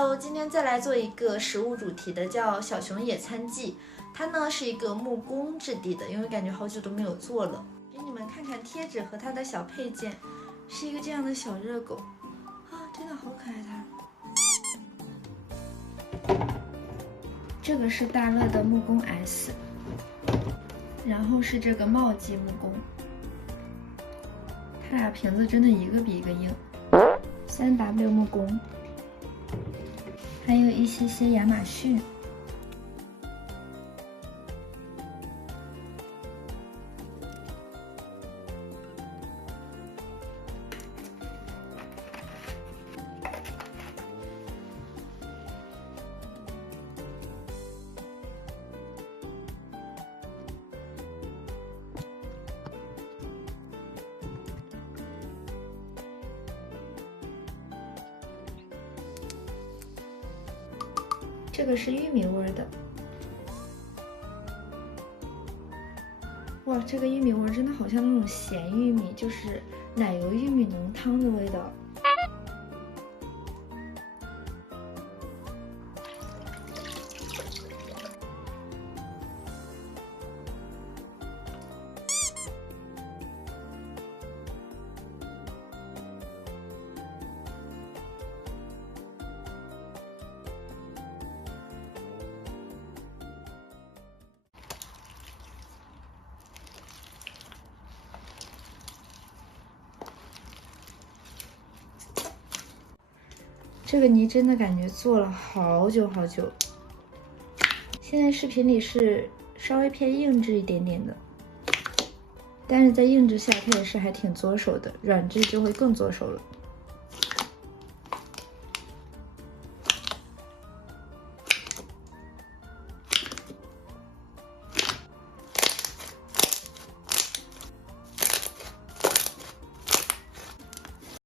Hello， 今天再来做一个食物主题的，叫小熊野餐记。它呢是一个木工质地的，因为感觉好久都没有做了。给你们看看贴纸和它的小配件，是一个这样的小热狗啊，真的好可爱它。这个是大乐的木工 S， 然后是这个茂记木工，它俩瓶子真的一个比一个硬。3W 木工。还有一些亚马逊，这个是玉米味的。哇，这个玉米味真的好像那种咸玉米，就是奶油玉米浓汤的味道。这个泥真的感觉做了好久好久，现在视频里是稍微偏硬质一点点的，但是在硬质下它也是还挺做手的，软质就会更做手了。